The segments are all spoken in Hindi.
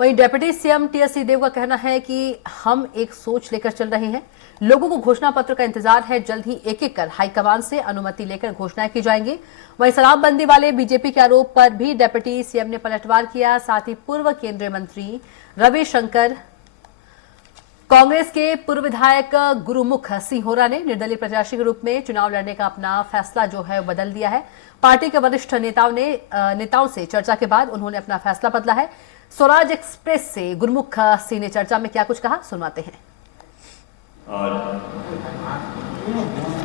वहीं डिप्टी सीएम टीएस सिंहदेव का कहना है कि हम एक सोच लेकर चल रहे हैं। लोगों को घोषणा पत्र का इंतजार है। जल्द ही एक एक कर हाईकमान से अनुमति लेकर घोषणाएं की जाएंगी। वहीं शराबबंदी वाले बीजेपी के आरोप पर भी डिप्टी सीएम ने पलटवार किया। साथ ही पूर्व केंद्रीय मंत्री रविशंकर, कांग्रेस के पूर्व विधायक गुरुमुख सिंहोरा ने निर्दलीय प्रत्याशी के रूप में चुनाव लड़ने का अपना फैसला जो है बदल दिया है। पार्टी के वरिष्ठ नेताओं से चर्चा के बाद उन्होंने अपना फैसला बदला है। स्वराज एक्सप्रेस से गुरुमुख सिंह ने चर्चा में क्या कुछ कहा, सुनवाते हैं। आज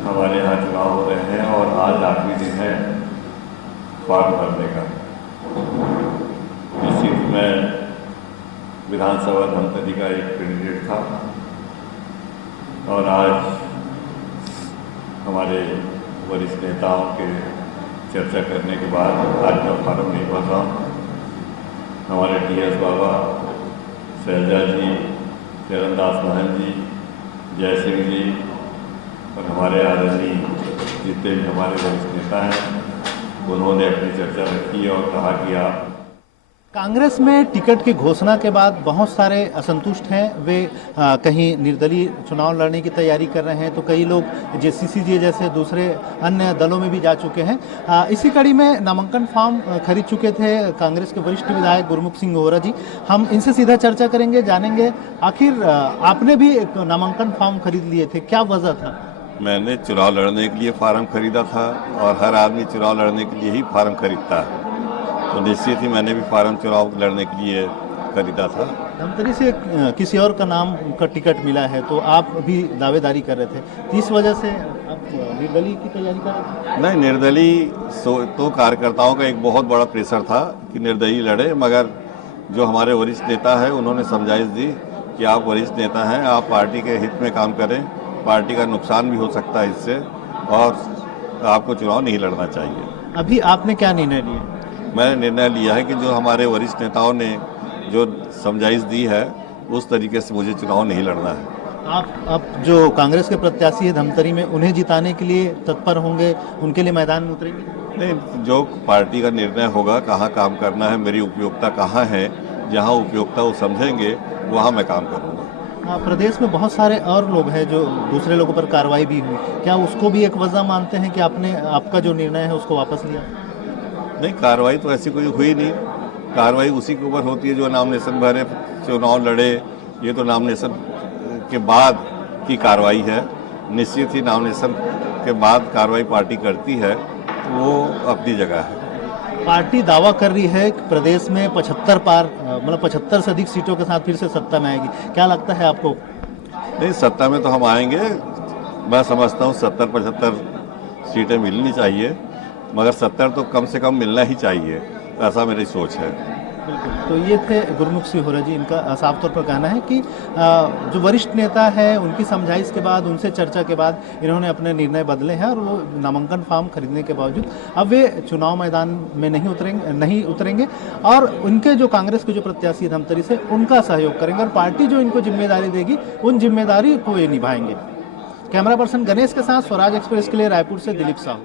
हमारे यहाँ चुनाव हो रहे हैं और आज आखिरी दिन है फॉर्म भरने का। निश्चित मैं विधानसभा धमतरी का एक कैंडिडेट था और आज हमारे वरिष्ठ नेताओं के चर्चा करने के बाद आज मैं फॉर्म नहीं भर रहा हूँ। हमारे टीएस बाबा, शैलजा जी, चरणदास महन जी, जय सिंह जी और हमारे आदरणीय जितने भी हमारे वरिष्ठ नेता हैं, उन्होंने अपनी चर्चा रखी और कहा कि आप कांग्रेस में टिकट की घोषणा के बाद बहुत सारे असंतुष्ट हैं। वे कहीं निर्दलीय चुनाव लड़ने की तैयारी कर रहे हैं, तो कई लोग जेसीसी जैसे दूसरे अन्य दलों में भी जा चुके हैं। इसी कड़ी में नामांकन फॉर्म खरीद चुके थे कांग्रेस के वरिष्ठ विधायक गुरुमुख सिंहोरा जी। हम इनसे सीधा चर्चा करेंगे, जानेंगे आखिर आपने भी एक नामांकन फॉर्म खरीद लिए थे, क्या वजह था? मैंने चुनाव लड़ने के लिए फार्म खरीदा था और हर आदमी चुनाव लड़ने के लिए ही फार्म खरीदता है, तो निश्चित ही मैंने भी फार्म चुनाव लड़ने के लिए खरीदा था। धमतरी से किसी और का नाम का टिकट मिला है, तो आप भी दावेदारी कर रहे थे, तो इस वजह से आप निर्दलीय की तैयारी कर रहे थे? नहीं, निर्दलीय तो कार्यकर्ताओं का एक बहुत बड़ा प्रेशर था कि निर्दलीय लड़े, मगर जो हमारे वरिष्ठ नेता है उन्होंने समझाइश दी कि आप वरिष्ठ नेता हैं, आप पार्टी के हित में काम करें, पार्टी का नुकसान भी हो सकता है इससे, और आपको चुनाव नहीं लड़ना चाहिए। अभी आपने क्या निर्णय लिया? मैंने निर्णय लिया है कि जो हमारे वरिष्ठ नेताओं ने जो समझाइश दी है उस तरीके से मुझे चुनाव नहीं लड़ना है। आप जो कांग्रेस के प्रत्याशी है धमतरी में, उन्हें जिताने के लिए तत्पर होंगे, उनके लिए मैदान में उतरेंगे? नहीं, जो पार्टी का निर्णय होगा, कहाँ काम करना है, मेरी उपयोगिता कहाँ है, जहाँ उपयोगिता वो समझेंगे वहाँ मैं काम करूँगा। प्रदेश में बहुत सारे और लोग हैं जो दूसरे लोगों पर कार्रवाई भी हुई, क्या उसको भी एक वजह मानते हैं कि आपका जो निर्णय है उसको वापस लिया? नहीं, कार्रवाई तो ऐसी कोई हुई नहीं। कार्रवाई उसी के ऊपर होती है जो नामिनेशन भरे, चुनाव लड़े। ये तो नामिनेशन के बाद की कार्रवाई है। निश्चित ही नामिनेशन के बाद कार्रवाई पार्टी करती है, तो वो अपनी जगह है। पार्टी दावा कर रही है कि प्रदेश में 75 पार, मतलब 75 से अधिक सीटों के साथ फिर से सत्ता में आएगी। क्या लगता है आपको? नहीं, सत्ता में तो हम आएंगे। मैं समझता हूँ 70-75 सीटें मिलनी चाहिए, मगर 70 तो कम से कम मिलना ही चाहिए, ऐसा मेरी सोच है। बिल्कुल, तो ये थे गुरुमुख सिंहोरा जी। इनका साफ तौर पर कहना है कि जो वरिष्ठ नेता है उनकी समझाइश के बाद, उनसे चर्चा के बाद इन्होंने अपने निर्णय बदले हैं और वो नामांकन फॉर्म खरीदने के बावजूद अब वे चुनाव मैदान में नहीं उतरेंगे और उनके जो कांग्रेस के जो प्रत्याशी धमतरी से उनका सहयोग करेंगे और पार्टी जो इनको जिम्मेदारी देगी उन जिम्मेदारी को ये निभाएंगे। कैमरा पर्सन गणेश के साथ स्वराज एक्सप्रेस के लिए रायपुर से दिलीप साहू।